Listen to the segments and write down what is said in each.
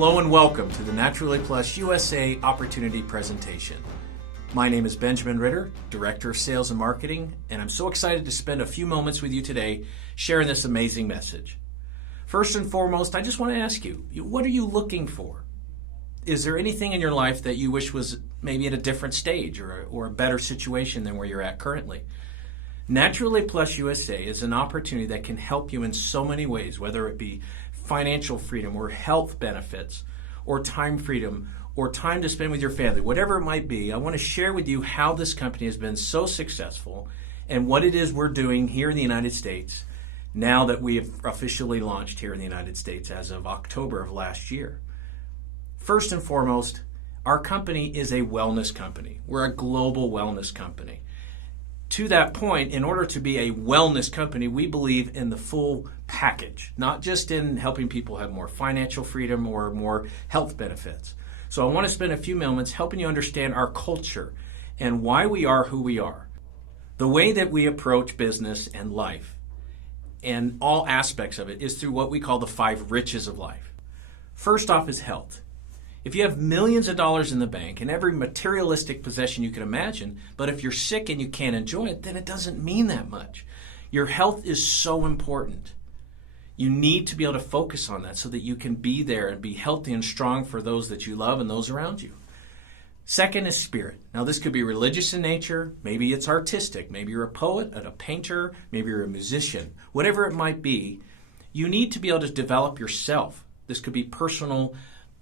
Hello and welcome to the Naturally Plus USA Opportunity Presentation. My name is Benjamin Ritter, Director of Sales and Marketing, and I'm so excited to spend a few moments with you today sharing this amazing message. First and foremost, I just want to ask you, what are you looking for? Is there anything in your life that you wish was maybe at a different stage or a better situation than where you're at currently? Naturally Plus USA is an opportunity that can help you in so many ways, whether it be financial freedom or health benefits or time freedom or time to spend with your family, whatever it might be. I want to share with you how this company has been so successful and what it is we're doing here in the United States now that we have officially launched here in the United States as of October of last year. First and foremost, our company is a wellness company. We're a global wellness company. To that point, in order to be a wellness company, we believe in the full package, not just in helping people have more financial freedom or more health benefits. So I want to spend a few moments helping you understand our culture and why we are who we are. The way that we approach business and life and all aspects of it is through what we call the 5 riches of life. First off is health. If you have millions of dollars in the bank and every materialistic possession you can imagine, but if you're sick and you can't enjoy it, then it doesn't mean that much. Your health is so important. You need to be able to focus on that so that you can be there and be healthy and strong for those that you love and those around you. Second is spirit. Now this could be religious in nature, maybe it's artistic, maybe you're a poet, a painter, maybe you're a musician. Whatever it might be, you need to be able to develop yourself. This could be personal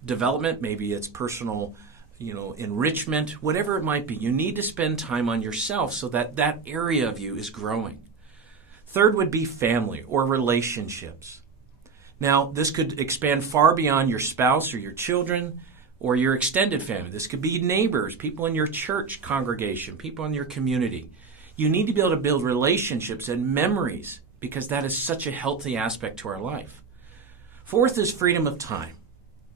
development, maybe it's personal, enrichment, whatever it might be. You need to spend time on yourself so that that area of you is growing. Third would be family or relationships. Now, this could expand far beyond your spouse or your children or your extended family. This could be neighbors, people in your church congregation, people in your community. You need to be able to build relationships and memories because that is such a healthy aspect to our life. Fourth is freedom of time.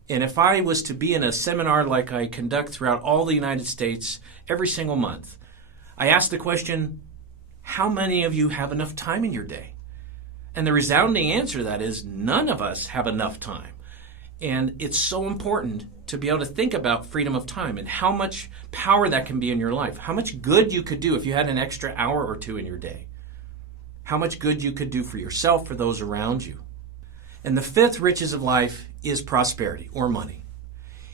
And if I was to be in a seminar like I conduct throughout all the United States every single month, I ask the question, how many of you have enough time in your day? And the resounding answer to that is none of us have enough time. And it's so important to be able to think about freedom of time and how much power that can be in your life, how much good you could do if you had an extra hour or two in your day, how much good you could do for yourself, for those around you. And the 5th riches of life is prosperity or money.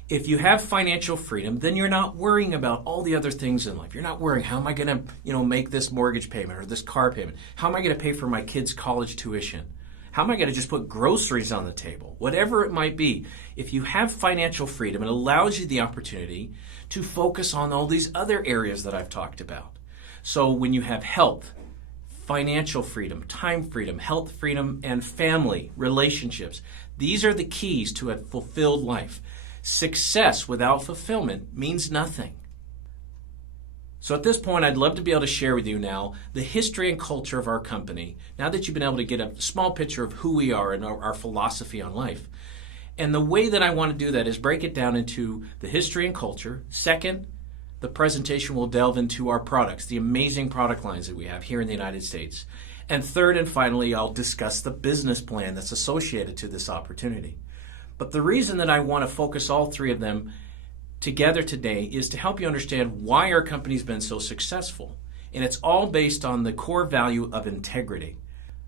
If you have financial freedom, then you're not worrying about all the other things in life. You're not worrying, how am I going to, make this mortgage payment or this car payment? How am I going to pay for my kids' college tuition? How am I going to just put groceries on the table? Whatever it might be, if you have financial freedom, it allows you the opportunity to focus on all these other areas that I've talked about. So when you have health, financial freedom, time freedom, health freedom, and family relationships. These are the keys to a fulfilled life. Success without fulfillment means nothing. So at this point, I'd love to be able to share with you now the history and culture of our company, now that you've been able to get a small picture of who we are and our philosophy on life. And the way that I want to do that is break it down into the history and culture. Second, the presentation will delve into our products, the amazing product lines that we have here in the United States. And third and finally, I'll discuss the business plan that's associated to this opportunity. But the reason that I want to focus all 3 of them together today is to help you understand why our company's been so successful. And it's all based on the core value of integrity.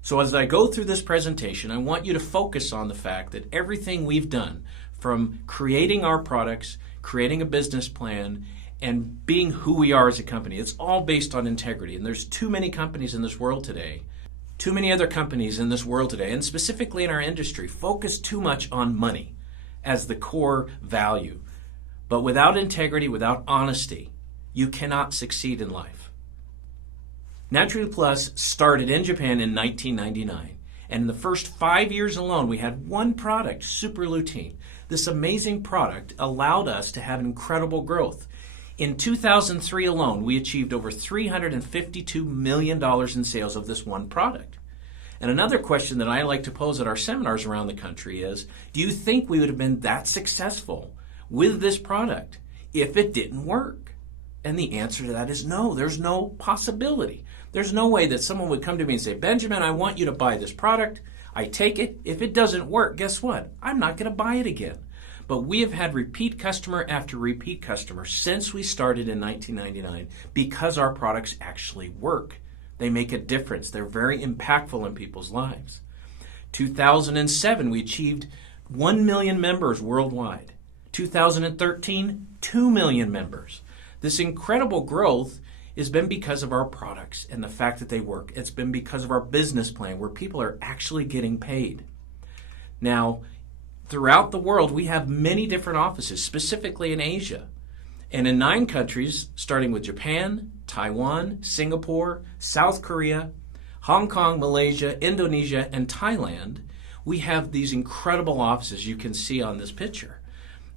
So as I go through this presentation, I want you to focus on the fact that everything we've done, from creating our products, creating a business plan, and being who we are as a company, it's all based on integrity. And there's too many companies in this world today, too many other companies in this world today, and specifically in our industry, focus too much on money as the core value. But without integrity, without honesty, you cannot succeed in life. Naturally Plus started in Japan in 1999. And in the first 5 years alone, we had one product, Super Lutein. This amazing product allowed us to have incredible growth. In 2003 alone, we achieved over $352 million in sales of this one product. And another question that I like to pose at our seminars around the country is, do you think we would have been that successful with this product if it didn't work? And the answer to that is no. There's no possibility. There's no way that someone would come to me and say, Benjamin, I want you to buy this product. I take it. If it doesn't work, guess what? I'm not going to buy it again. but we have had repeat customer after repeat customer since we started in 1999 because our products actually work. They make a difference. They're very impactful in people's lives. 2007, we achieved 1 million members worldwide. 2013, 2 million members. This incredible growth has been because of our products and the fact that they work. It's been because of our business plan where people are actually getting paid. Now, throughout the world, we have many different offices, specifically in Asia. And in 9 countries, starting with Japan, Taiwan, Singapore, South Korea, Hong Kong, Malaysia, Indonesia, and Thailand, we have these incredible offices you can see on this picture.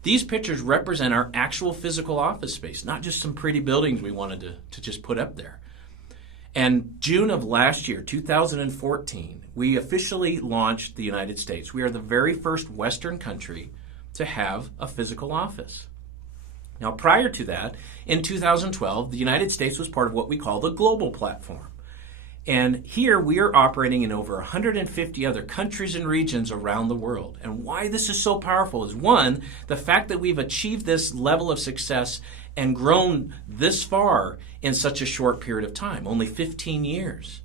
These pictures represent our actual physical office space, not just some pretty buildings we wanted to just put up there. And June of last year, 2014, we officially launched the United States. We are the very first Western country to have a physical office. Now, prior to that, in 2012, the United States was part of what we call the global platform. And here we are operating in over 150 other countries and regions around the world. And why this is so powerful is, one, the fact that we've achieved this level of success and grown this far in such a short period of time, only 15 years.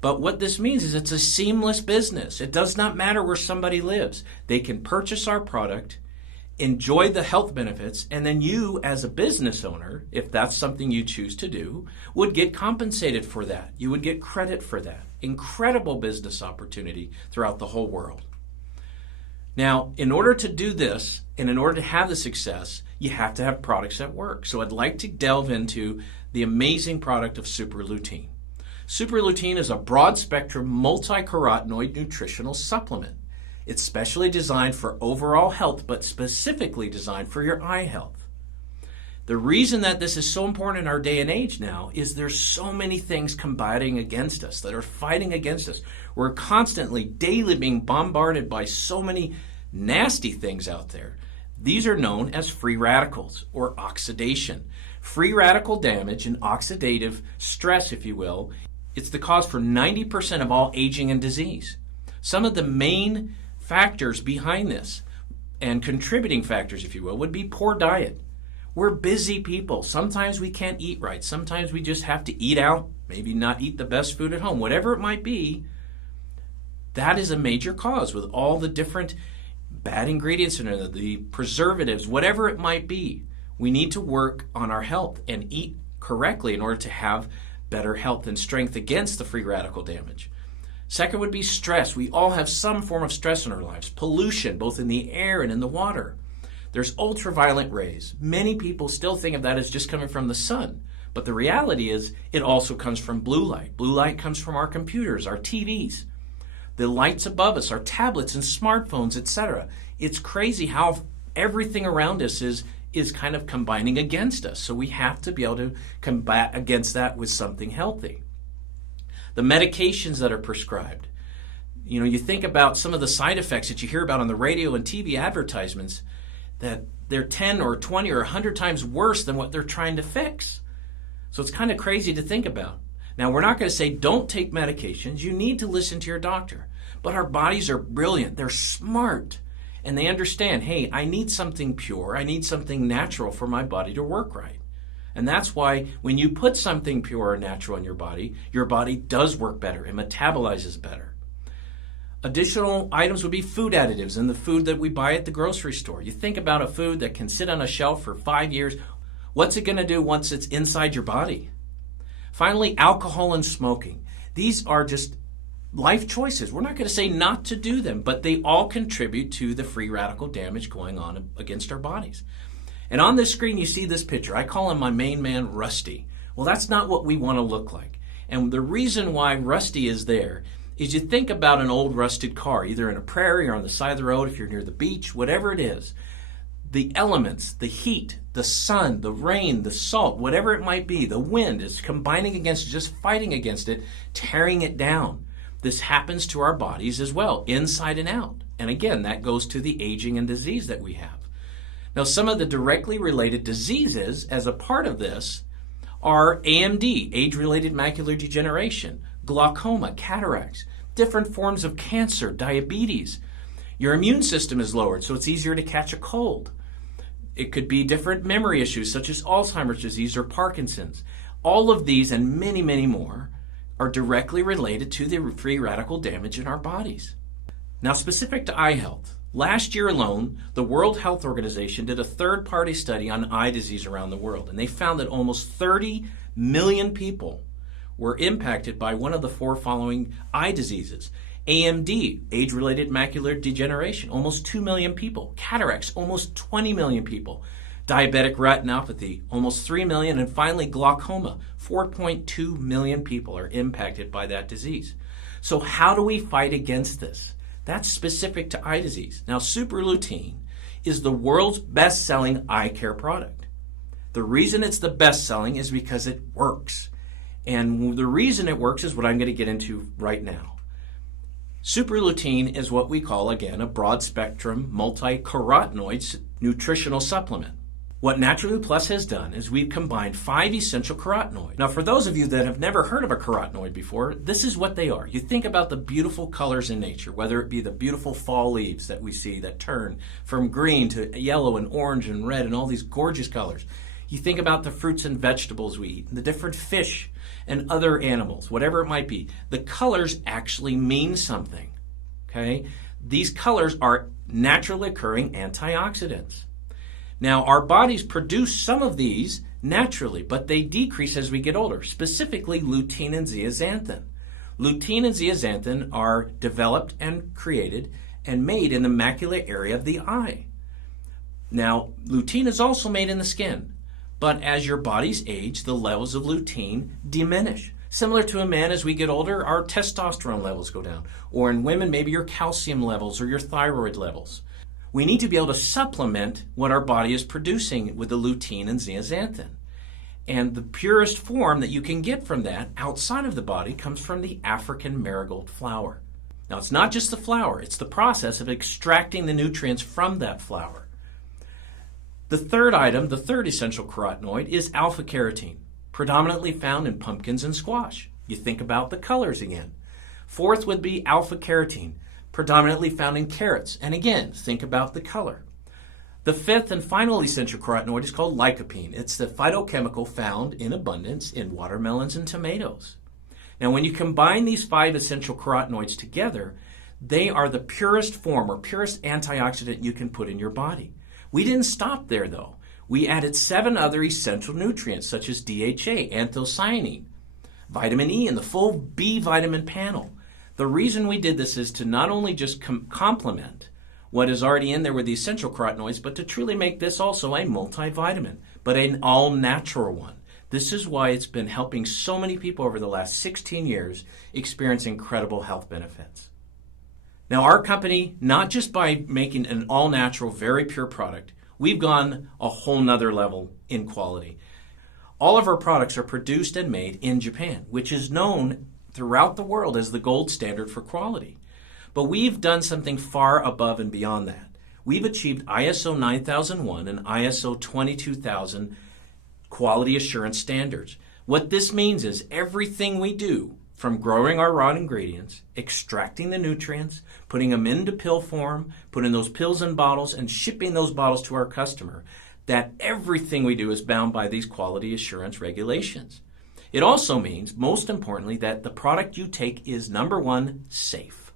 But what this means is it's a seamless business. It does not matter where somebody lives. They can purchase our product, enjoy the health benefits, and then you as a business owner, if that's something you choose to do, would get compensated for that. You would get credit for that. Incredible business opportunity throughout the whole world. Now, in order to do this, and in order to have the success, you have to have products that work. So I'd like to delve into the amazing product of Super Lutein. Super Lutein is a broad-spectrum multi-carotenoid nutritional supplement. It's specially designed for overall health, but specifically designed for your eye health. The reason that this is so important in our day and age now is there's so many things combating against us, that are fighting against us. We're constantly, daily being bombarded by so many nasty things out there. These are known as free radicals or oxidation. Free radical damage and oxidative stress, if you will, it's the cause for 90% of all aging and disease. Some of the main factors behind this, and contributing factors, if you will, would be poor diet. We're busy people. Sometimes we can't eat right. Sometimes we just have to eat out, maybe not eat the best food at home. Whatever it might be, that is a major cause with all the different bad ingredients in it, the preservatives, whatever it might be. We need to work on our health and eat correctly in order to have better health and strength against the free radical damage. Second would be stress. We all have some form of stress in our lives. Pollution, both in the air and in the water. There's ultraviolet rays. Many people still think of that as just coming from the sun. But the reality is it also comes from blue light. Blue light comes from our computers, our TVs, the lights above us, our tablets and smartphones, etc. It's crazy how everything around us is kind of combining against us. So we have to be able to combat against that with something healthy. The medications that are prescribed. You know, you think about some of the side effects that you hear about on the radio and TV advertisements, that they're 10 or 20 or 100 times worse than what they're trying to fix. So it's kind of crazy to think about. Now, we're not going to say don't take medications. You need to listen to your doctor. But our bodies are brilliant. They're smart. And they understand, hey, I need something pure. I need something natural for my body to work right. And that's why when you put something pure or natural in your body does work better and metabolizes better. Additional items would be food additives in the food that we buy at the grocery store. You think about a food that can sit on a shelf for 5 years. What's it going to do once it's inside your body? Finally, alcohol and smoking. These are just life choices. We're not going to say not to do them, but they all contribute to the free radical damage going on against our bodies. And on this screen, you see this picture. I call him my main man, Rusty. Well, that's not what we want to look like. And the reason why Rusty is there is you think about an old rusted car, either in a prairie or on the side of the road, if you're near the beach, whatever it is. The elements, the heat, the sun, the rain, the salt, whatever it might be, the wind is combining against it, just fighting against it, tearing it down. This happens to our bodies as well, inside and out. And again, that goes to the aging and disease that we have. Now, some of the directly related diseases as a part of this are AMD, age-related macular degeneration, glaucoma, cataracts, different forms of cancer, diabetes. Your immune system is lowered, so it's easier to catch a cold. It could be different memory issues such as Alzheimer's disease or Parkinson's. All of these and many, many more are directly related to the free radical damage in our bodies. Now, specific to eye health, last year alone, the World Health Organization did a third-party study on eye disease around the world, and they found that almost 30 million people were impacted by one of the four following eye diseases. AMD, age-related macular degeneration, almost 2 million people. Cataracts, almost 20 million people. Diabetic retinopathy, almost 3 million. And finally, glaucoma, 4.2 million people are impacted by that disease. So how do we fight against this? That's specific to eye disease. Now, Super Lutein is the world's best-selling eye care product. The reason it's the best-selling is because it works. And the reason it works is what I'm going to get into right now. Super Lutein is what we call, again, a broad-spectrum multi-carotenoid nutritional supplement. What Naturally Plus has done is we've combined 5 essential carotenoids. Now, for those of you that have never heard of a carotenoid before, this is what they are. You think about the beautiful colors in nature, whether it be the beautiful fall leaves that we see that turn from green to yellow and orange and red and all these gorgeous colors. You think about the fruits and vegetables we eat, the different fish and other animals, whatever it might be. The colors actually mean something, okay? These colors are naturally occurring antioxidants. Now, our bodies produce some of these naturally, but they decrease as we get older, specifically lutein and zeaxanthin. Lutein and zeaxanthin are developed and created and made in the macular area of the eye. Now, lutein is also made in the skin, but as your bodies age, the levels of lutein diminish. Similar to a man, as we get older, our testosterone levels go down. Or in women, maybe your calcium levels or your thyroid levels. We need to be able to supplement what our body is producing with the lutein and zeaxanthin. And the purest form that you can get from that outside of the body comes from the African marigold flower. Now, it's not just the flower, it's the process of extracting the nutrients from that flower. The third item, the third essential carotenoid, is alpha-carotene, predominantly found in pumpkins and squash. You think about the colors again. Fourth would be alpha-carotene, predominantly found in carrots. And again, think about the color. The fifth and final essential carotenoid is called lycopene. It's the phytochemical found in abundance in watermelons and tomatoes. Now, when you combine these 5 essential carotenoids together, they are the purest form or purest antioxidant you can put in your body. We didn't stop there, though. We added 7 other essential nutrients, such as DHA, anthocyanin, vitamin E, and the full B vitamin panel. The reason we did this is to not only just complement what is already in there with the essential carotenoids, but to truly make this also a multivitamin, but an all-natural one. This is why it's been helping so many people over the last 16 years experience incredible health benefits. Now, our company, not just by making an all-natural, very pure product, we've gone a whole nother level in quality. All of our products are produced and made in Japan, which is known throughout the world as the gold standard for quality. But we've done something far above and beyond that. We've achieved ISO 9001 and ISO 22000 quality assurance standards. What this means is everything we do, from growing our raw ingredients, extracting the nutrients, putting them into pill form, putting those pills in bottles, and shipping those bottles to our customer, that everything we do is bound by these quality assurance regulations. It also means, most importantly, that the product you take is, number 1, safe.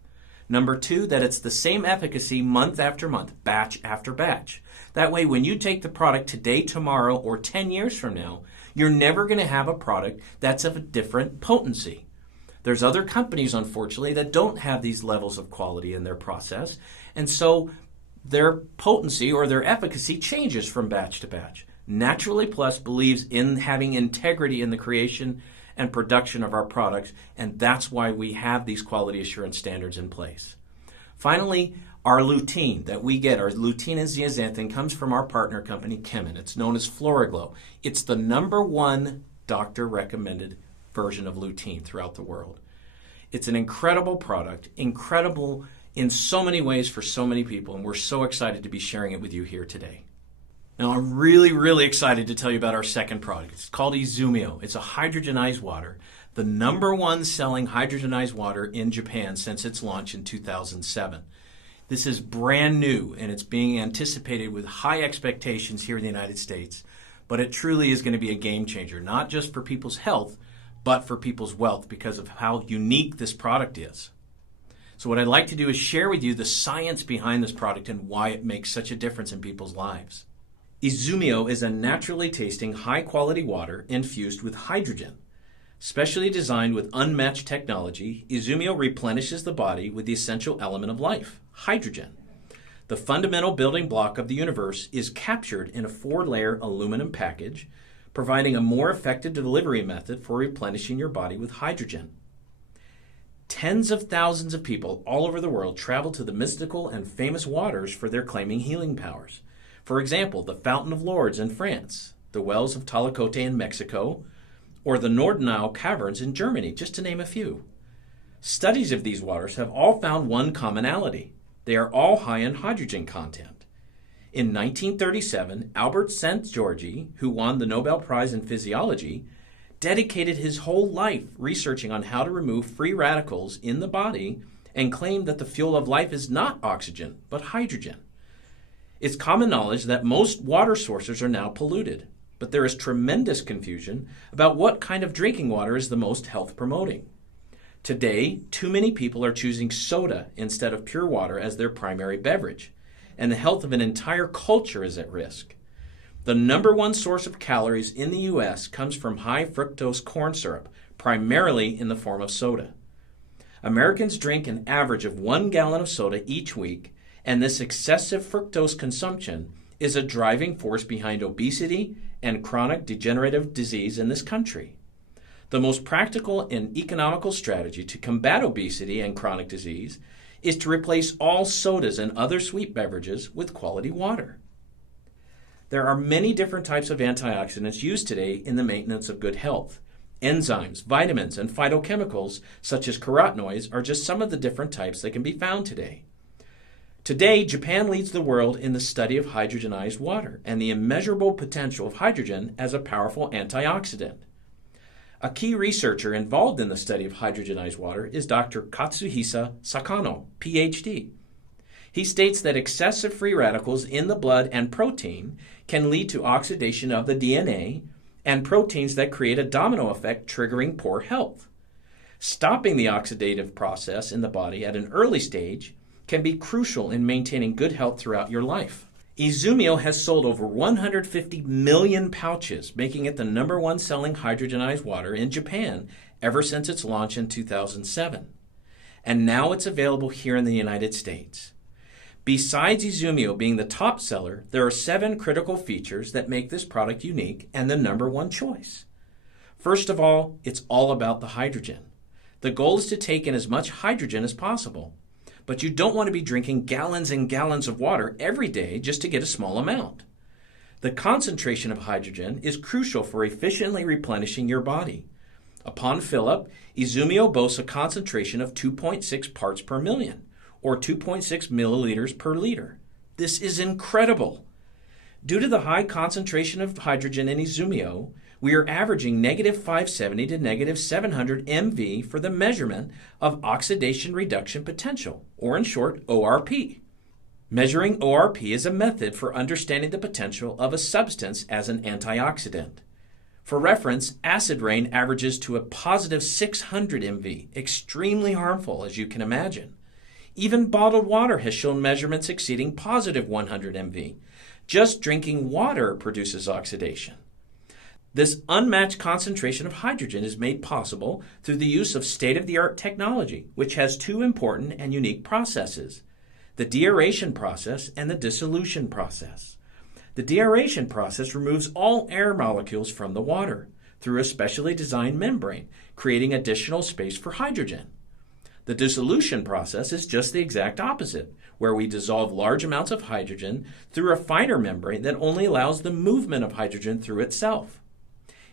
Number 2, that it's the same efficacy month after month, batch after batch. That way, when you take the product today, tomorrow, or 10 years from now, you're never going to have a product that's of a different potency. There's other companies, unfortunately, that don't have these levels of quality in their process, and so their potency or their efficacy changes from batch to batch. Naturally Plus believes in having integrity in the creation and production of our products, and that's why we have these quality assurance standards in place. Finally, our lutein that we get, our lutein and zeaxanthin, comes from our partner company, Chemin. It's known as FloraGlow. It's the number 1 doctor-recommended version of lutein throughout the world. It's an incredible product, incredible in so many ways for so many people, and we're so excited to be sharing it with you here today. Now, I'm really excited to tell you about our second product. It's called Izumio. It's a hydrogenized water, the number 1 selling hydrogenized water in Japan since its launch in 2007. This is brand new and it's being anticipated with high expectations here in the United States, but it truly is going to be a game changer, not just for people's health, but for people's wealth because of how unique this product is. So what I'd like to do is share with you the science behind this product and why it makes such a difference in people's lives. Izumio is a naturally tasting, high-quality water infused with hydrogen. Specially designed with unmatched technology, Izumio replenishes the body with the essential element of life, hydrogen. The fundamental building block of the universe is captured in a 4-layer aluminum package, providing a more effective delivery method for replenishing your body with hydrogen. Tens of thousands of people all over the world travel to the mystical and famous waters for their claiming healing powers. For example, the Fountain of Lourdes in France, the wells of Tlacote in Mexico, or the Nordernau caverns in Germany, just to name a few. Studies of these waters have all found one commonality. They are all high in hydrogen content. In 1937, Albert Szent-Györgyi, who won the Nobel Prize in Physiology, dedicated his whole life researching on how to remove free radicals in the body and claimed that the fuel of life is not oxygen, but hydrogen. It's common knowledge that most water sources are now polluted, but there is tremendous confusion about what kind of drinking water is the most health-promoting. Today, too many people are choosing soda instead of pure water as their primary beverage, and the health of an entire culture is at risk. The number one source of calories in the U.S. comes from high fructose corn syrup, primarily in the form of soda. Americans drink an average of 1 gallon of soda each week, and this excessive fructose consumption is a driving force behind obesity and chronic degenerative disease in this country. The most practical and economical strategy to combat obesity and chronic disease is to replace all sodas and other sweet beverages with quality water. There are many different types of antioxidants used today in the maintenance of good health. Enzymes, vitamins, and phytochemicals such as carotenoids are just some of the different types that can be found today. Today, Japan leads the world in the study of hydrogenized water and the immeasurable potential of hydrogen as a powerful antioxidant. A key researcher involved in the study of hydrogenized water is Dr. Katsuhisa Sakano, PhD. He states that excessive free radicals in the blood and protein can lead to oxidation of the DNA and proteins that create a domino effect triggering poor health. Stopping the oxidative process in the body at an early stage can be crucial in maintaining good health throughout your life. Izumio has sold over 150 million pouches, making it the number one selling hydrogenized water in Japan ever since its launch in 2007. And now it's available here in the United States. Besides Izumio being the top seller, there are 7 critical features that make this product unique and the number one choice. First of all, it's all about the hydrogen. The goal is to take in as much hydrogen as possible. But you don't want to be drinking gallons and gallons of water every day just to get a small amount. The concentration of hydrogen is crucial for efficiently replenishing your body. Upon fill-up, Izumio boasts a concentration of 2.6 parts per million, or 2.6 milliliters per liter. This is incredible. Due to the high concentration of hydrogen in Izumio, we are averaging negative 570 to negative 700 MV for the measurement of oxidation reduction potential, or in short, ORP. Measuring ORP is a method for understanding the potential of a substance as an antioxidant. For reference, acid rain averages to a positive 600 MV, extremely harmful as you can imagine. Even bottled water has shown measurements exceeding positive 100 MV. Just drinking water produces oxidation. This unmatched concentration of hydrogen is made possible through the use of state-of-the-art technology, which has 2 important and unique processes, the deaeration process and the dissolution process. The deaeration process removes all air molecules from the water through a specially designed membrane, creating additional space for hydrogen. The dissolution process is just the exact opposite, where we dissolve large amounts of hydrogen through a finer membrane that only allows the movement of hydrogen through itself.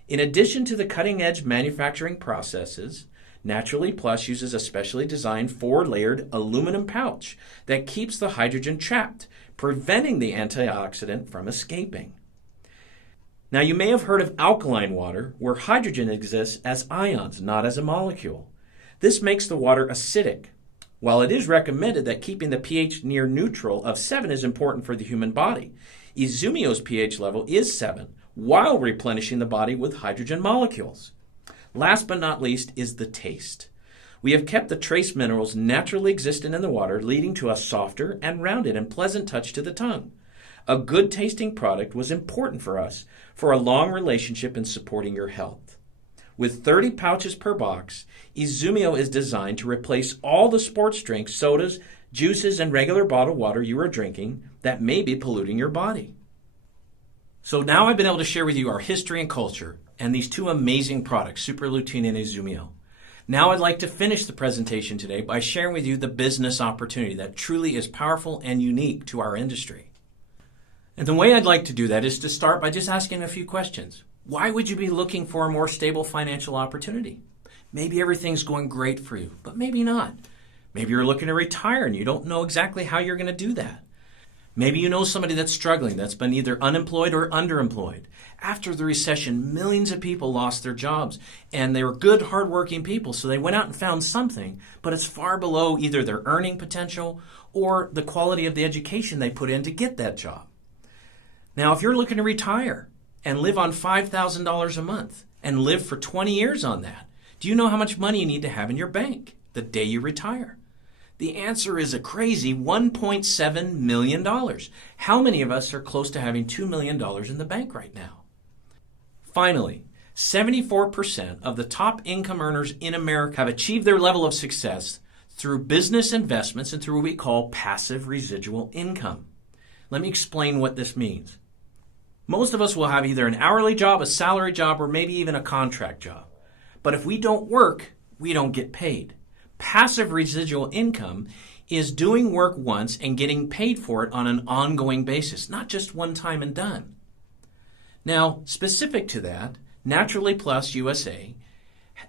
In addition to the cutting-edge manufacturing processes, Naturally Plus uses a specially designed 4-layered aluminum pouch that keeps the hydrogen trapped, preventing the antioxidant from escaping. Now, you may have heard of alkaline water, where hydrogen exists as ions, not as a molecule. This makes the water acidic. While it is recommended that keeping the pH near neutral of 7 is important for the human body, Izumio's pH level is 7, while replenishing the body with hydrogen molecules. Last but not least is the taste. We have kept the trace minerals naturally existent in the water, leading to a softer and rounded and pleasant touch to the tongue. A good tasting product was important for us for a long relationship in supporting your health. With 30 pouches per box, Izumio is designed to replace all the sports drinks, sodas, juices, and regular bottled water you are drinking that may be polluting your body. So now I've been able to share with you our history and culture and these two amazing products, Super Lutein and Izumio. Now I'd like to finish the presentation today by sharing with you the business opportunity that truly is powerful and unique to our industry. And the way I'd like to do that is to start by just asking a few questions. Why would you be looking for a more stable financial opportunity? Maybe everything's going great for you, but maybe not. Maybe you're looking to retire and you don't know exactly how you're going to do that. Maybe you know somebody that's struggling, that's been either unemployed or underemployed. After the recession, millions of people lost their jobs, and they were good, hardworking people, so they went out and found something, but it's far below either their earning potential or the quality of the education they put in to get that job. Now, if you're looking to retire and live on $5,000 a month and live for 20 years on that, do you know how much money you need to have in your bank the day you retire? The answer is a crazy $1.7 million. How many of us are close to having $2 million in the bank right now? Finally, 74% of the top income earners in America have achieved their level of success through business investments and through what we call passive residual income. Let me explain what this means. Most of us will have either an hourly job, a salary job, or maybe even a contract job. But if we don't work, we don't get paid. Passive residual income is doing work once and getting paid for it on an ongoing basis, not just one time and done. Now, specific to that, Naturally Plus USA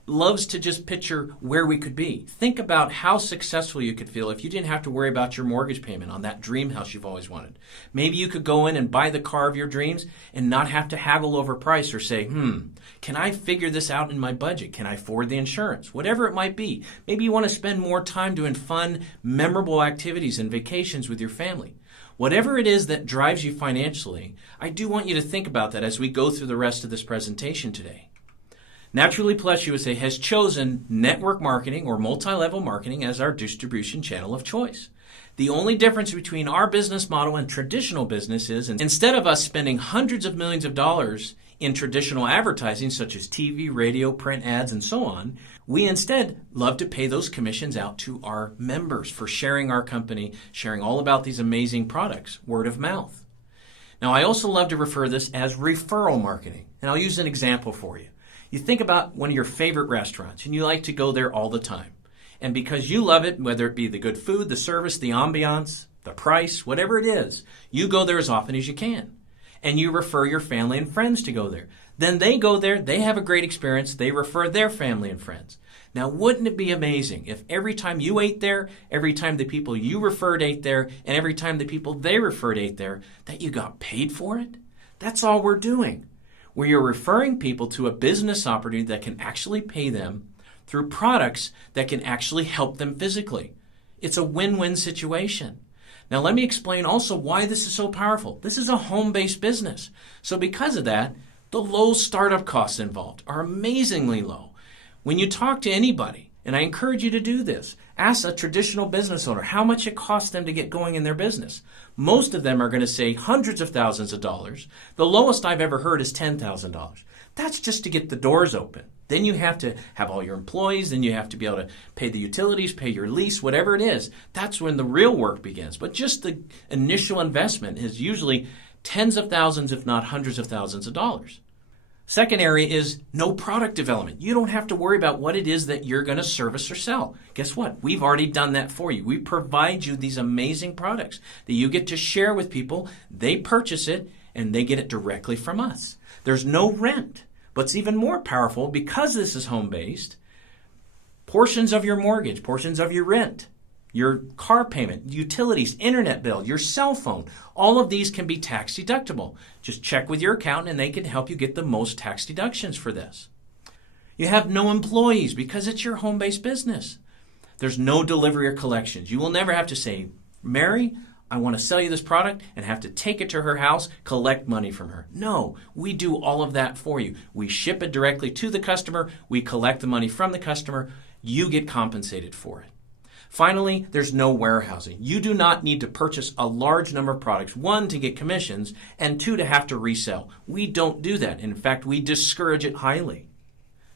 loves to just picture where we could be. Think about how successful you could feel if you didn't have to worry about your mortgage payment on that dream house you've always wanted. Maybe you could go in and buy the car of your dreams and not have to haggle over price or say, can I figure this out in my budget? Can I afford the insurance? Whatever it might be. Maybe you want to spend more time doing fun, memorable activities and vacations with your family. Whatever it is that drives you financially, I do want you to think about that as we go through the rest of this presentation today. Naturally Plus USA has chosen network marketing or multi-level marketing as our distribution channel of choice. The only difference between our business model and traditional business is instead of us spending hundreds of millions of dollars in traditional advertising such as TV, radio, print ads, and so on, we instead love to pay those commissions out to our members for sharing our company, sharing all about these amazing products, word of mouth. Now, I also love to refer to this as referral marketing, and I'll use an example for you. You think about one of your favorite restaurants, and you like to go there all the time. And because you love it, whether it be the good food, the service, the ambiance, the price, whatever it is, you go there as often as you can. And you refer your family and friends to go there. Then they go there, they have a great experience, they refer their family and friends. Now, wouldn't it be amazing if every time you ate there, every time the people you referred ate there, and every time the people they referred ate there, that you got paid for it? That's all we're doing. We are referring people to a business opportunity that can actually pay them through products that can actually help them physically. It's a win-win situation. Now, let me explain also why this is so powerful. This is a home-based business. So because of that, the low startup costs involved are amazingly low. When you talk to anybody, and I encourage you to do this, ask a traditional business owner how much it costs them to get going in their business. Most of them are going to say hundreds of thousands of dollars. The lowest I've ever heard is $10,000. That's just to get the doors open. Then you have to have all your employees, then you have to be able to pay the utilities, pay your lease, whatever it is. That's when the real work begins. But just the initial investment is usually tens of thousands, if not hundreds of thousands of dollars. Second area is no product development. You don't have to worry about what it is that you're going to service or sell. Guess what? We've already done that for you. We provide you these amazing products that you get to share with people. They purchase it, and they get it directly from us. There's no rent. But it's even more powerful because this is home-based. Portions of your mortgage, portions of your rent, your car payment, utilities, internet bill, your cell phone, all of these can be tax deductible. Just check with your accountant and they can help you get the most tax deductions for this. You have no employees because it's your home-based business. There's no delivery or collections. You will never have to say, Mary, I want to sell you this product, and have to take it to her house, collect money from her. No, we do all of that for you. We ship it directly to the customer. We collect the money from the customer. You get compensated for it. Finally, there's no warehousing. You do not need to purchase a large number of products, one, to get commissions, and two, to have to resell. We don't do that. In fact, we discourage it highly.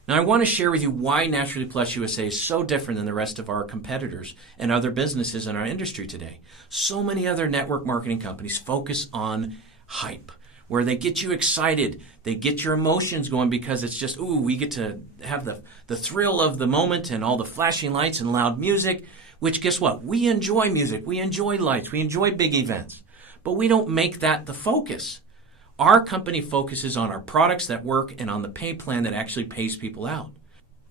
Now, I want to share with you why Naturally Plus USA is so different than the rest of our competitors and other businesses in our industry today. So many other network marketing companies focus on hype, where they get you excited, they get your emotions going because it's just, ooh, we get to have the thrill of the moment and all the flashing lights and loud music, which guess what? We enjoy music, we enjoy lights, we enjoy big events, but we don't make that the focus. Our company focuses on our products that work and on the pay plan that actually pays people out.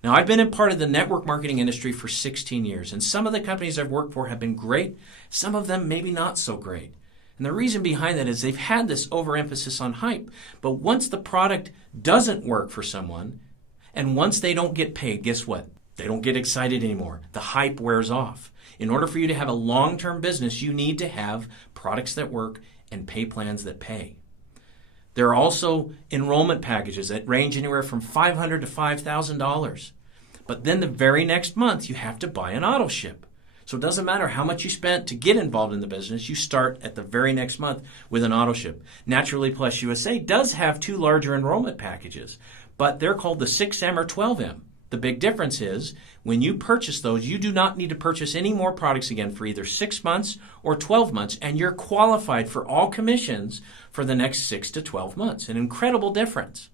Now, I've been a part of the network marketing industry for 16 years, and some of the companies I've worked for have been great, some of them maybe not so great. And the reason behind that is they've had this overemphasis on hype, but once the product doesn't work for someone, and once they don't get paid, guess what? They don't get excited anymore. The hype wears off. In order for you to have a long-term business, you need to have products that work and pay plans that pay. There are also enrollment packages that range anywhere from $500 to $5,000. But then the very next month, you have to buy an auto ship. So it doesn't matter how much you spent to get involved in the business, you start at the very next month with an auto ship. Naturally Plus USA does have two larger enrollment packages, but they're called the 6M or 12M. The big difference is when you purchase those, you do not need to purchase any more products again for either 6 months or 12 months, and you're qualified for all commissions for the next 6 to 12 months. An incredible difference.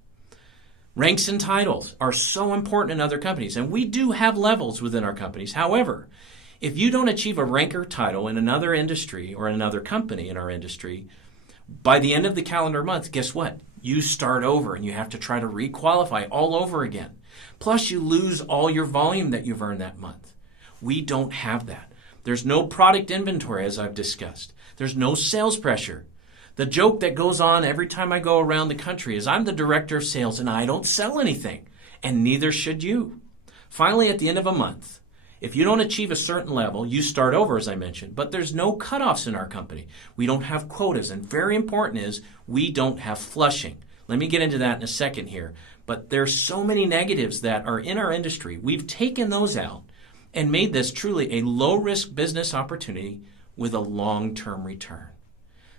Ranks and titles are so important in other companies, and we do have levels within our companies. However, if you don't achieve a rank or title in another industry or another company in our industry, by the end of the calendar month, guess what? You start over and you have to try to requalify all over again. Plus, you lose all your volume that you've earned that month. We don't have that. There's no product inventory, as I've discussed. There's no sales pressure. The joke that goes on every time I go around the country is I'm the director of sales and I don't sell anything, and neither should you. Finally, at the end of a month, if you don't achieve a certain level, you start over, as I mentioned, but there's no cutoffs in our company. We don't have quotas, and very important is we don't have flushing. Let me get into that in a second here, but there's so many negatives that are in our industry. We've taken those out and made this truly a low-risk business opportunity with a long-term return.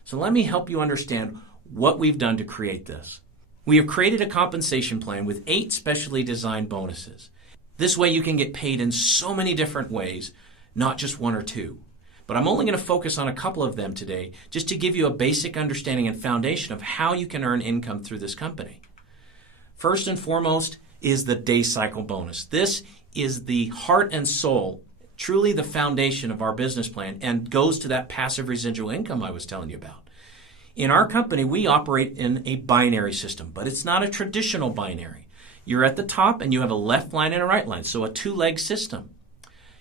So let me help you understand what we've done to create this. We have created a compensation plan with 8 specially designed bonuses. This way you can get paid in so many different ways, not just 1 or 2. But I'm only going to focus on a couple of them today, just to give you a basic understanding and foundation of how you can earn income through this company. First and foremost is the day cycle bonus. This is the heart and soul, truly the foundation of our business plan, and goes to that passive residual income I was telling you about. In our company, we operate in a binary system, but it's not a traditional binary. You're at the top and you have a left line and a right line, so a 2-leg system.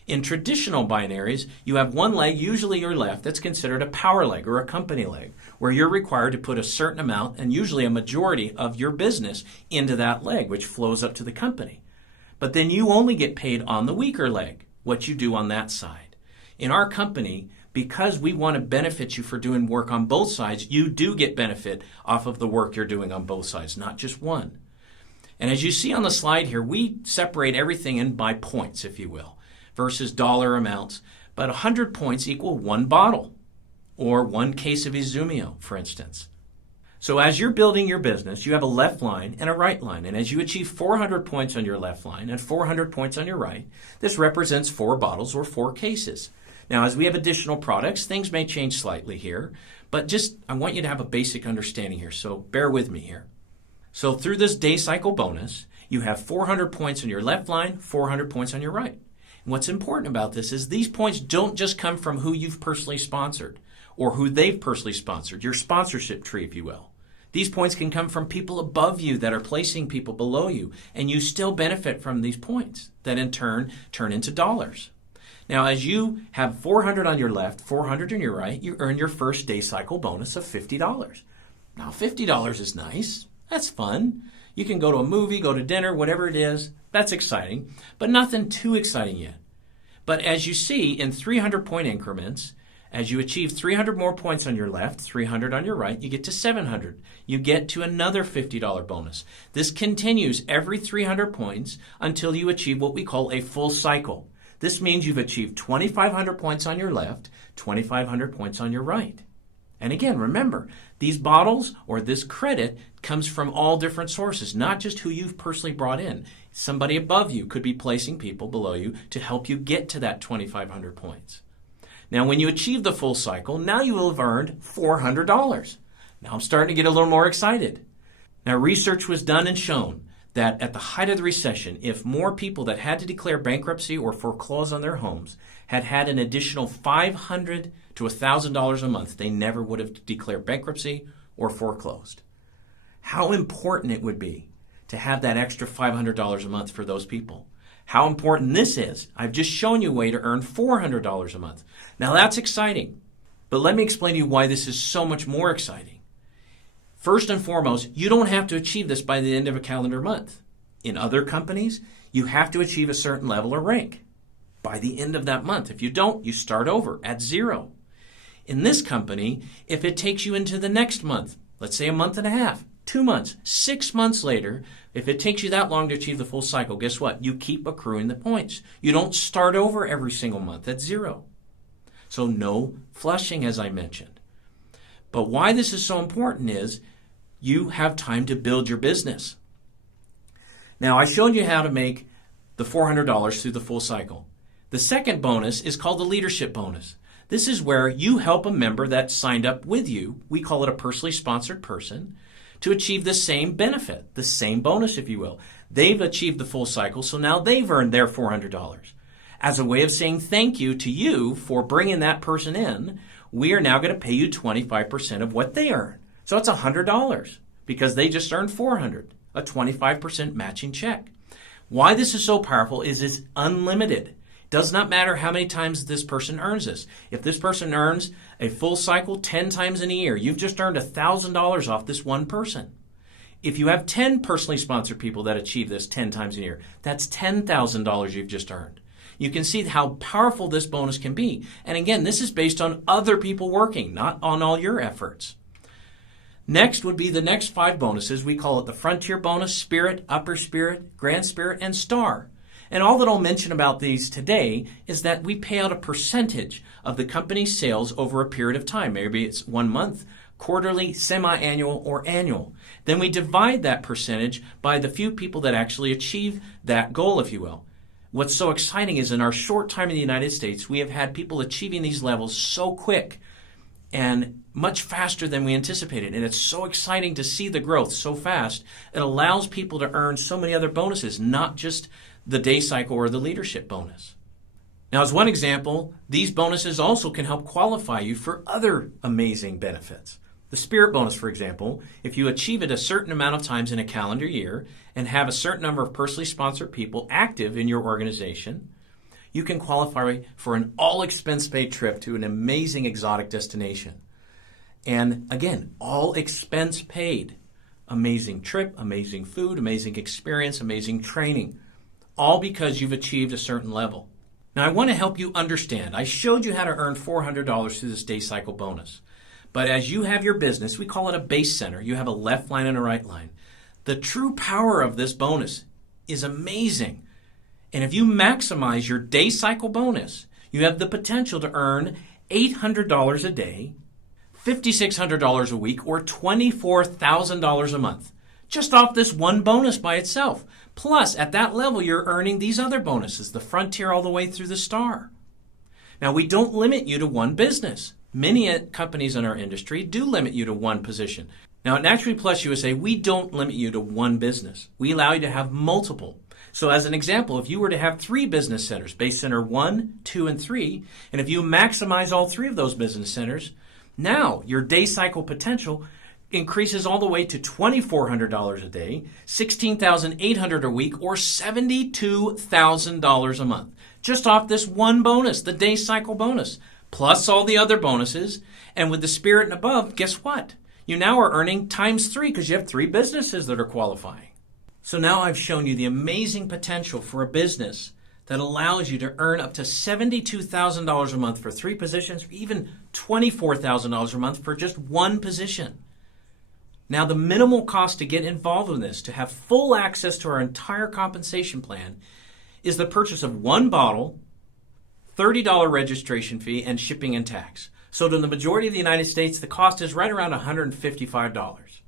In traditional binaries, you have one leg, usually your left, that's considered a power leg or a company leg, where you're required to put a certain amount and usually a majority of your business into that leg, which flows up to the company. But then you only get paid on the weaker leg, what you do on that side. In our company, because we want to benefit you for doing work on both sides, you do get benefit off of the work you're doing on both sides, not just one. And as you see on the slide here, we separate everything in by points, if you will, versus dollar amounts. But 100 points equal 1 bottle or 1 case of Izumio, for instance. So as you're building your business, you have a left line and a right line. And as you achieve 400 points on your left line and 400 points on your right, this represents 4 bottles or 4 cases. Now, as we have additional products, things may change slightly here, but I want you to have a basic understanding here, so bear with me here. So through this day cycle bonus, you have 400 points on your left line, 400 points on your right. And what's important about this is these points don't just come from who you've personally sponsored or who they've personally sponsored, your sponsorship tree, if you will. These points can come from people above you that are placing people below you, and you still benefit from these points that in turn turn into dollars. Now, as you have 400 on your left, 400 on your right, you earn your first day cycle bonus of $50. Now, $50 is nice. That's fun. You can go to a movie, go to dinner, whatever it is. That's exciting, but nothing too exciting yet. But as you see, in 300-point increments, as you achieve 300 more points on your left, 300 on your right, you get to 700. You get to another $50 bonus. This continues every 300 points until you achieve what we call a full cycle. This means you've achieved 2,500 points on your left, 2,500 points on your right. And again, remember, these bottles or this credit comes from all different sources, not just who you've personally brought in. Somebody above you could be placing people below you to help you get to that 2,500 points. Now, when you achieve the full cycle, now you will have earned $400. Now I'm starting to get a little more excited. Now, research was done and shown that at the height of the recession, if more people that had to declare bankruptcy or foreclose on their homes had had an additional $500 to $1,000 a month, they never would have declared bankruptcy or foreclosed. How important it would be to have that extra $500 a month for those people. How important this is. I've just shown you a way to earn $400 a month. Now that's exciting, but let me explain to you why this is so much more exciting. First and foremost, you don't have to achieve this by the end of a calendar month. In other companies, you have to achieve a certain level or rank by the end of that month. If you don't, you start over at 0. In this company, if it takes you into the next month, let's say a month and a half, 2 months, 6 months later, if it takes you that long to achieve the full cycle, guess what? You keep accruing the points. You don't start over every single month at 0. So no flushing, as I mentioned. But why this is so important is you have time to build your business. Now, I showed you how to make the $400 through the full cycle. The second bonus is called the leadership bonus. This is where you help a member that signed up with you, we call it a personally sponsored person, to achieve the same benefit, the same bonus, if you will. They've achieved the full cycle, so now they've earned their $400. As a way of saying thank you to you for bringing that person in, we are now going to pay you 25% of what they earn. So it's $100 because they just earned $400, a 25% matching check. Why this is so powerful is it's unlimited. Does not matter how many times this person earns this. If this person earns a full cycle 10 times in a year, you've just earned $1,000 off this one person. If you have 10 personally sponsored people that achieve this 10 times a year, that's $10,000 you've just earned. You can see how powerful this bonus can be. And again, this is based on other people working, not on all your efforts. Next would be the next 5 bonuses. We call it the Frontier Bonus, Spirit, Upper Spirit, Grand Spirit, and Star. And all that I'll mention about these today is that we pay out a percentage of the company's sales over a period of time. Maybe it's 1 month, quarterly, semi-annual, or annual. Then we divide that percentage by the few people that actually achieve that goal, if you will. What's so exciting is in our short time in the United States, we have had people achieving these levels so quick and much faster than we anticipated. And it's so exciting to see the growth so fast. It allows people to earn so many other bonuses, not just the day cycle or the leadership bonus. Now, as one example, these bonuses also can help qualify you for other amazing benefits. The Spirit bonus, for example, if you achieve it a certain amount of times in a calendar year and have a certain number of personally sponsored people active in your organization, you can qualify for an all-expense-paid trip to an amazing exotic destination. And again, all expense paid. Amazing trip, amazing food, amazing experience, amazing training. All because you've achieved a certain level. Now, I want to help you understand. I showed you how to earn $400 through this day cycle bonus. But as you have your business, we call it a base center. You have a left line and a right line. The true power of this bonus is amazing. And if you maximize your day cycle bonus, you have the potential to earn $800 a day, $5,600 a week, or $24,000 a month, just off this one bonus by itself. Plus, at that level, you're earning these other bonuses, the Frontier all the way through the Star. Now, we don't limit you to one business. Many companies in our industry do limit you to one position. Now, at Naturally Plus USA, we don't limit you to one business. We allow you to have multiple. So as an example, if you were to have 3 business centers, Base Center 1, 2, and 3, and if you maximize all 3 of those business centers, now your day cycle potential increases all the way to $2,400 a day, $16,800 a week, or $72,000 a month. Just off this one bonus, the day cycle bonus, plus all the other bonuses. And with the Spirit and above, guess what? You now are earning times 3 because you have 3 businesses that are qualifying. So now I've shown you the amazing potential for a business that allows you to earn up to $72,000 a month for 3 positions, or even $24,000 a month for just 1 position. Now, the minimal cost to get involved in this, to have full access to our entire compensation plan, is the purchase of 1 bottle, $30 registration fee, and shipping and tax. So to the majority of the United States, the cost is right around $155.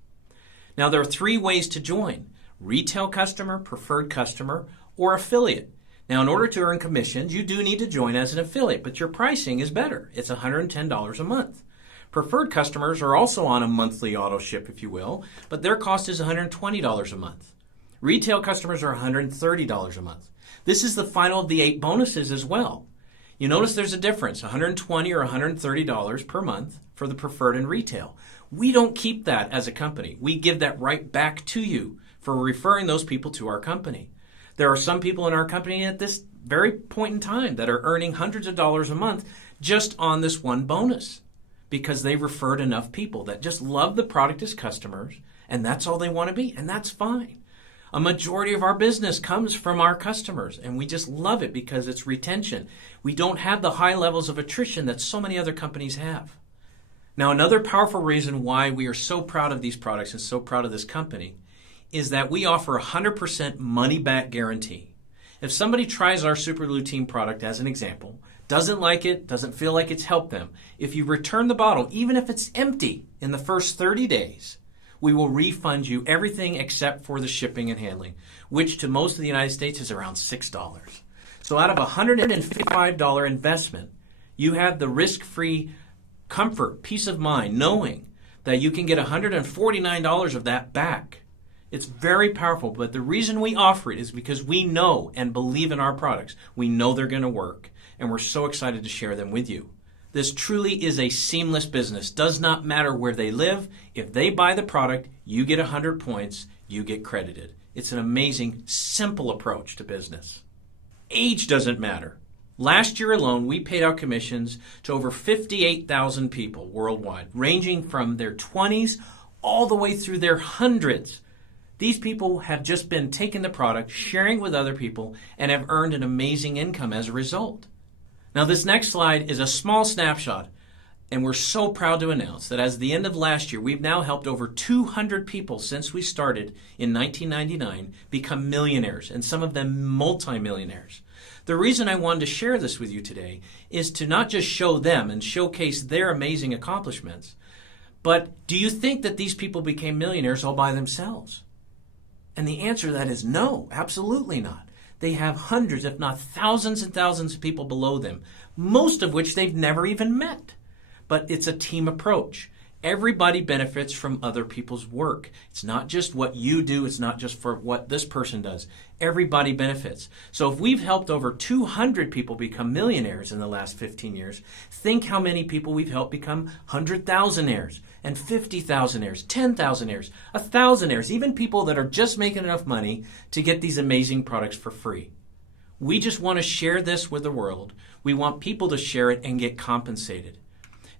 Now, there are 3 ways to join: retail customer, preferred customer, or affiliate. Now, in order to earn commissions, you do need to join as an affiliate, but your pricing is better. It's $110 a month. Preferred customers are also on a monthly auto ship, if you will, but their cost is $120 a month. Retail customers are $130 a month. This is the final of the 8 bonuses as well. You notice there's a difference, $120 or $130 per month for the preferred and retail. We don't keep that as a company. We give that right back to you for referring those people to our company. There are some people in our company at this very point in time that are earning hundreds of dollars a month just on this 1 bonus because they referred enough people that just love the product as customers, and that's all they want to be, and that's fine. A majority of our business comes from our customers, and we just love it because it's retention. We don't have the high levels of attrition that so many other companies have. Now, another powerful reason why we are so proud of these products and so proud of this company is that we offer a 100% money-back guarantee. If somebody tries our Super Lutein product, as an example, doesn't like it, doesn't feel like it's helped them, if you return the bottle, even if it's empty in the first 30 days, we will refund you everything except for the shipping and handling, which to most of the United States is around $6. So out of a $155 investment, you have the risk-free comfort, peace of mind, knowing that you can get $149 of that back. It's very powerful, but the reason we offer it is because we know and believe in our products. We know they're going to work, and we're so excited to share them with you. This truly is a seamless business. Does not matter where they live. If they buy the product, you get 100 points, you get credited. It's an amazing, simple approach to business. Age doesn't matter. Last year alone, we paid out commissions to over 58,000 people worldwide, ranging from their 20s all the way through their hundreds. These people have just been taking the product, sharing with other people, and have earned an amazing income as a result. Now, this next slide is a small snapshot, and we're so proud to announce that as of the end of last year, we've now helped over 200 people since we started in 1999 become millionaires, and some of them multimillionaires. The reason I wanted to share this with you today is to not just show them and showcase their amazing accomplishments, but do you think that these people became millionaires all by themselves? And the answer to that is no, absolutely not. They have hundreds, if not thousands and thousands of people below them, most of which they've never even met. But it's a team approach. Everybody benefits from other people's work. It's not just what you do. It's not just for what this person does. Everybody benefits. So if we've helped over 200 people become millionaires in the last 15 years, think how many people we've helped become 100,000aires and 50,000aires, 10,000aires, 1,000aires, even people that are just making enough money to get these amazing products for free. We just want to share this with the world. We want people to share it and get compensated.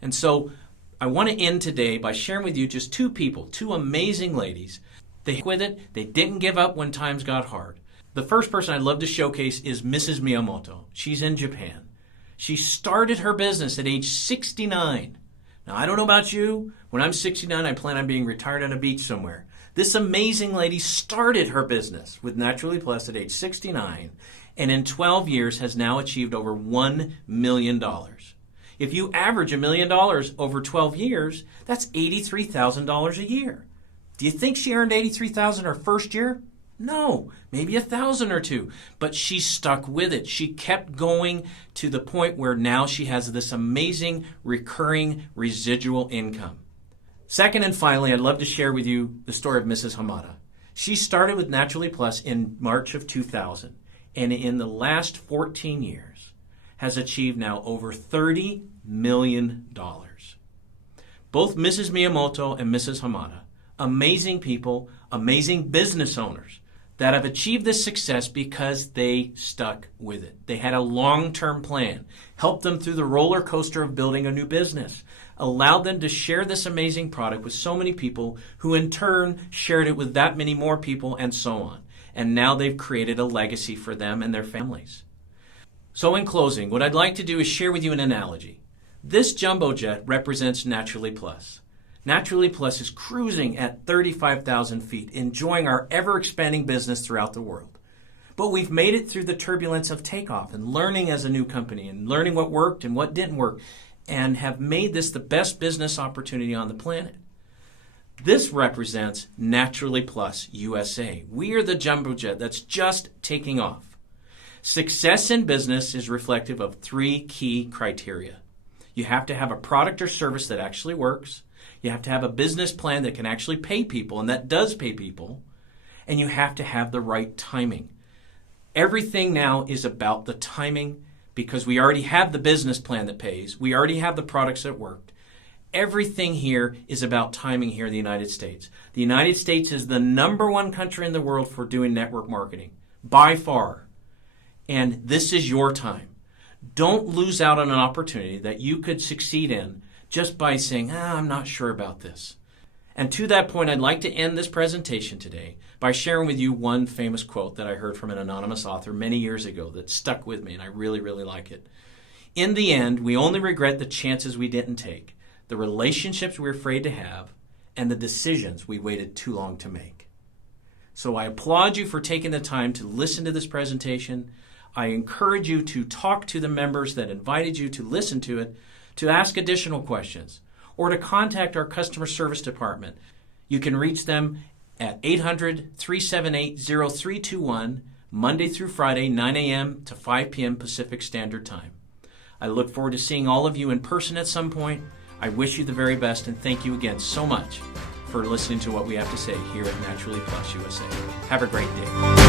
And so I want to end today by sharing with you just 2 people, 2 amazing ladies. They with it. They didn't give up when times got hard. The first person I'd love to showcase is Mrs. Miyamoto. She's in Japan. She started her business at age 69. Now, I don't know about you. When I'm 69, I plan on being retired on a beach somewhere. This amazing lady started her business with Naturally Plus at age 69, and in 12 years has now achieved over $1 million. If you average $1 million over 12 years, that's $83,000 a year. Do you think she earned $83,000 her first year? No, maybe $1,000 or $2. But she stuck with it. She kept going to the point where now she has this amazing recurring residual income. Second and finally, I'd love to share with you the story of Mrs. Hamada. She started with Naturally Plus in March of 2000, and in the last 14 years has achieved now over $30 million. Both Mrs. Miyamoto and Mrs. Hamada, amazing people, amazing business owners that have achieved this success because they stuck with it. They had a long-term plan, helped them through the roller coaster of building a new business, allowed them to share this amazing product with so many people who in turn shared it with that many more people and so on. And now they've created a legacy for them and their families. So in closing, what I'd like to do is share with you an analogy. This jumbo jet represents Naturally Plus. Naturally Plus is cruising at 35,000 feet, enjoying our ever-expanding business throughout the world. But we've made it through the turbulence of takeoff and learning as a new company and learning what worked and what didn't work, and have made this the best business opportunity on the planet. This represents Naturally Plus USA. We are the jumbo jet that's just taking off. Success in business is reflective of 3 key criteria. You have to have a product or service that actually works. You have to have a business plan that can actually pay people, and that does pay people. And you have to have the right timing. Everything now is about the timing because we already have the business plan that pays. We already have the products that worked. Everything here is about timing here in the United States. The United States is the #1 country in the world for doing network marketing, by far. And this is your time. Don't lose out on an opportunity that you could succeed in just by saying, I'm not sure about this. And to that point, I'd like to end this presentation today by sharing with you one famous quote that I heard from an anonymous author many years ago that stuck with me, and I really, really like it. In the end, we only regret the chances we didn't take, the relationships we're afraid to have, and the decisions we waited too long to make. So I applaud you for taking the time to listen to this presentation. I encourage you to talk to the members that invited you to listen to it, to ask additional questions, or to contact our customer service department. You can reach them at 800-378-0321, Monday through Friday, 9 a.m. to 5 p.m. Pacific Standard Time. I look forward to seeing all of you in person at some point. I wish you the very best, and thank you again so much for listening to what we have to say here at Naturally Plus USA. Have a great day.